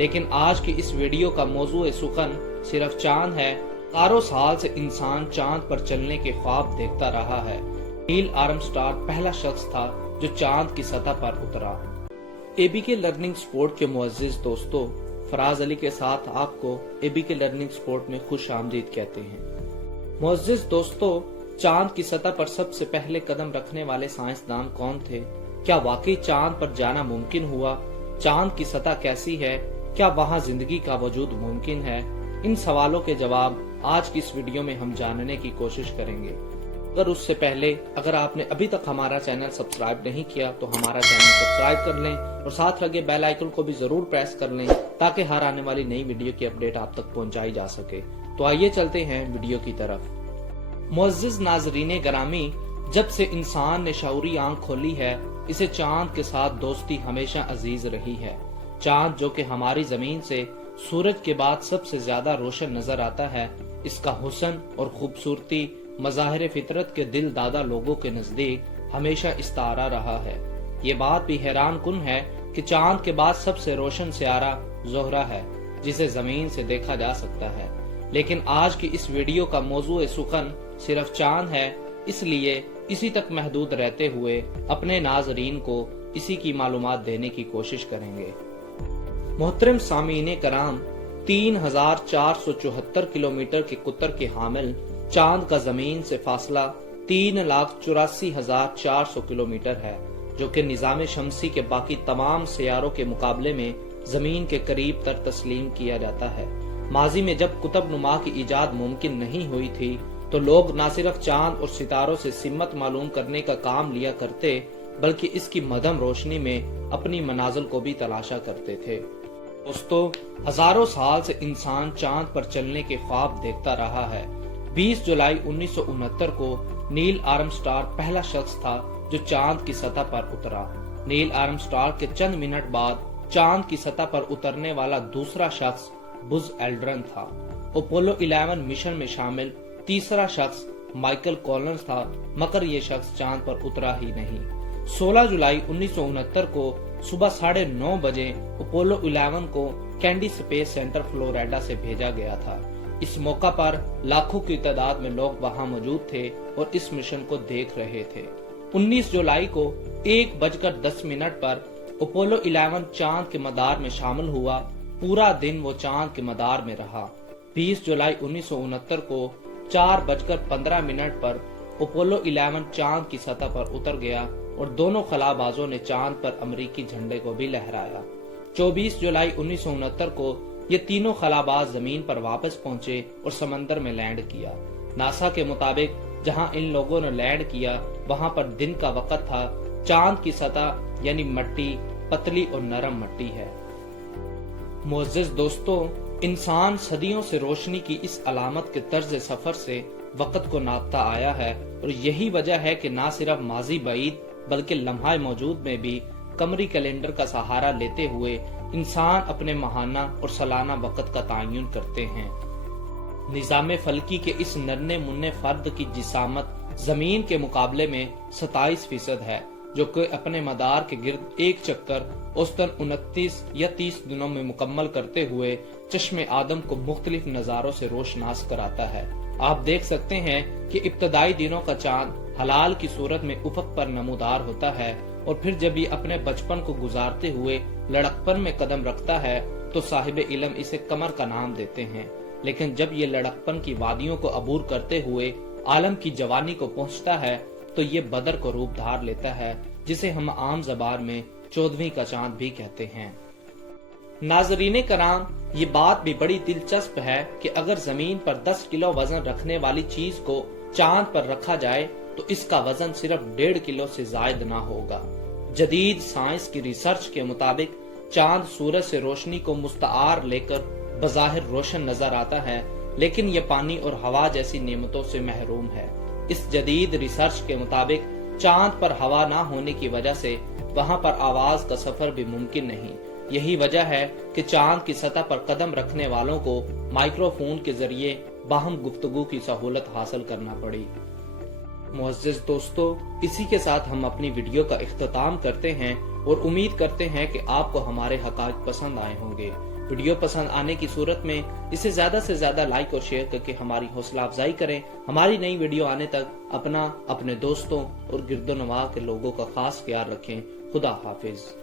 لیکن آج کی اس ویڈیو کا موضوع سخن صرف چاند ہے۔ ہزاروں سال سے انسان چاند پر چلنے کے خواب دیکھتا رہا ہے۔ نیل آرمسٹرانگ پہلا شخص تھا جو چاند کی سطح پر اترا۔ اے بی کے لرننگ سپورٹ کے معزز دوستو، فراز علی کے ساتھ آپ کو اے بی کے لرننگ سپورٹ میں خوش آمدید کہتے ہیں۔ معزز دوستو، چاند کی سطح پر سب سے پہلے قدم رکھنے والے سائنسدان کون تھے؟ کیا واقعی چاند پر جانا ممکن ہوا؟ چاند کی سطح کیسی ہے؟ کیا وہاں زندگی کا وجود ممکن ہے؟ ان سوالوں کے جواب آج کی اس ویڈیو میں ہم جاننے کی کوشش کریں گے۔ اس سے پہلے اگر آپ نے ابھی تک ہمارا چینل سبسکرائب نہیں کیا تو ہمارا چینل سبسکرائب کر لیں اور ساتھ لگے بیل آئیکن کو بھی ضرور پریس کر لیں تاکہ ہر آنے والی نئی ویڈیو کی اپڈیٹ آپ تک پہنچائی جا سکے۔ تو آئیے چلتے ہیں ویڈیو کی طرف۔ معزز ناظرین گرامی، جب سے انسان نے شعوری آنکھ کھولی ہے، اسے چاند کے ساتھ دوستی ہمیشہ عزیز رہی ہے۔ چاند جو کہ ہماری زمین سے سورج کے بعد سب سے زیادہ روشن نظر آتا ہے، اس کا حسن اور خوبصورتی مظاہر فطرت کے دل دادا لوگوں کے نزدیک ہمیشہ استعارہ رہا ہے۔ یہ بات بھی حیران کن ہے کہ چاند کے بعد سب سے روشن سیارہ زہرہ ہے جسے زمین سے دیکھا جا سکتا ہے، لیکن آج کی اس ویڈیو کا موضوع سخن صرف چاند ہے، اس لیے اسی تک محدود رہتے ہوئے اپنے ناظرین کو اسی کی معلومات دینے کی کوشش کریں گے۔ محترم سامعین کرام، 3474 کلومیٹر کے قطر کے حامل چاند کا زمین سے فاصلہ 3,84,400 کلومیٹر ہے، جو کہ نظام شمسی کے باقی تمام سیاروں کے مقابلے میں زمین کے قریب تر تسلیم کیا جاتا ہے۔ ماضی میں جب قطب نما کی ایجاد ممکن نہیں ہوئی تھی تو لوگ نہ صرف چاند اور ستاروں سے سمت معلوم کرنے کا کام لیا کرتے بلکہ اس کی مدھم روشنی میں اپنی منازل کو بھی تلاشا کرتے تھے۔ دوستو، ہزاروں سال سے انسان چاند پر چلنے کے خواب دیکھتا رہا ہے۔ 20 جولائی 1969 کو نیل آرمسٹرانگ پہلا شخص تھا جو چاند کی سطح پر اترا۔ نیل آرمسٹرانگ کے چند منٹ بعد چاند کی سطح پر اترنے والا دوسرا شخص بز ایلڈرن تھا۔ اپولو 11 مشن میں شامل تیسرا شخص مائیکل کولنز تھا، مگر یہ شخص چاند پر اترا ہی نہیں۔ 16 جولائی 1969 کو صبح 9:30 بجے اپولو 11 کو کینڈی سپیس سینٹر فلوریڈا سے بھیجا گیا تھا۔ اس موقع پر لاکھوں کی تعداد میں لوگ وہاں موجود تھے اور اس مشن کو دیکھ رہے تھے۔ 19 جولائی کو 1:10 پر اپولو 11 چاند کے مدار میں شامل ہوا۔ پورا دن وہ چاند کے مدار میں رہا۔ 20 جولائی 1969 کو 4:15 پر اپولو 11 چاند کی سطح پر اتر گیا اور دونوں خلا بازوں نے چاند پر امریکی جھنڈے کو بھی لہرایا۔ 24 جولائی 1969 کو یہ تینوں خلاباز زمین پر واپس پہنچے اور سمندر میں لینڈ کیا۔ ناسا کے مطابق جہاں ان لوگوں نے لینڈ کیا وہاں پر دن کا وقت تھا۔ چاند کی سطح یعنی مٹی پتلی اور نرم مٹی ہے۔ معزز دوستو، انسان صدیوں سے روشنی کی اس علامت کے طرز سفر سے وقت کو ناپتا آیا ہے، اور یہی وجہ ہے کہ نہ صرف ماضی بعید بلکہ لمحہ موجود میں بھی قمری کیلنڈر کا سہارا لیتے ہوئے انسان اپنے ماہانہ اور سالانہ وقت کا تعین کرتے ہیں۔ نظام فلکی کے اس ننھے منھے فرد کی جسامت زمین کے مقابلے میں 27% ہے، جو کہ اپنے مدار کے گرد ایک چکر اوسطاً 29 یا 30 دنوں میں مکمل کرتے ہوئے چشم آدم کو مختلف نظاروں سے روشناس کراتا ہے۔ آپ دیکھ سکتے ہیں کہ ابتدائی دنوں کا چاند ہلال کی صورت میں افق پر نمودار ہوتا ہے، اور پھر جب یہ اپنے بچپن کو گزارتے ہوئے لڑکپن میں قدم رکھتا ہے تو صاحب علم اسے قمر کا نام دیتے ہیں، لیکن جب یہ لڑکپن کی وادیوں کو عبور کرتے ہوئے عالم کی جوانی کو پہنچتا ہے تو یہ بدر کو روپ دھار لیتا ہے، جسے ہم عام زبان میں 14ویں کا چاند بھی کہتے ہیں۔ ناظرین کرام، یہ بات بھی بڑی دلچسپ ہے کہ اگر زمین پر 10 کلو وزن رکھنے والی چیز کو چاند پر رکھا جائے تو اس کا وزن صرف 1.5 کلو سے زائد نہ ہوگا۔ جدید سائنس کی ریسرچ کے مطابق چاند سورج سے روشنی کو مستعار لے کر بظاہر روشن نظر آتا ہے، لیکن یہ پانی اور ہوا جیسی نعمتوں سے محروم ہے۔ اس جدید ریسرچ کے مطابق چاند پر ہوا نہ ہونے کی وجہ سے وہاں پر آواز کا سفر بھی ممکن نہیں۔ یہی وجہ ہے کہ چاند کی سطح پر قدم رکھنے والوں کو مائکرو فون کے ذریعے باہم گفتگو کی سہولت حاصل کرنا پڑی۔ معزز دوستو، اسی کے ساتھ ہم اپنی ویڈیو کا اختتام کرتے ہیں اور امید کرتے ہیں کہ آپ کو ہمارے حقائق پسند آئے ہوں گے۔ ویڈیو پسند آنے کی صورت میں اسے زیادہ سے زیادہ لائک اور شیئر کر کے ہماری حوصلہ افزائی کریں۔ ہماری نئی ویڈیو آنے تک اپنا، اپنے دوستوں اور گرد و نواح کے لوگوں کا خاص خیال رکھیں۔ خدا حافظ۔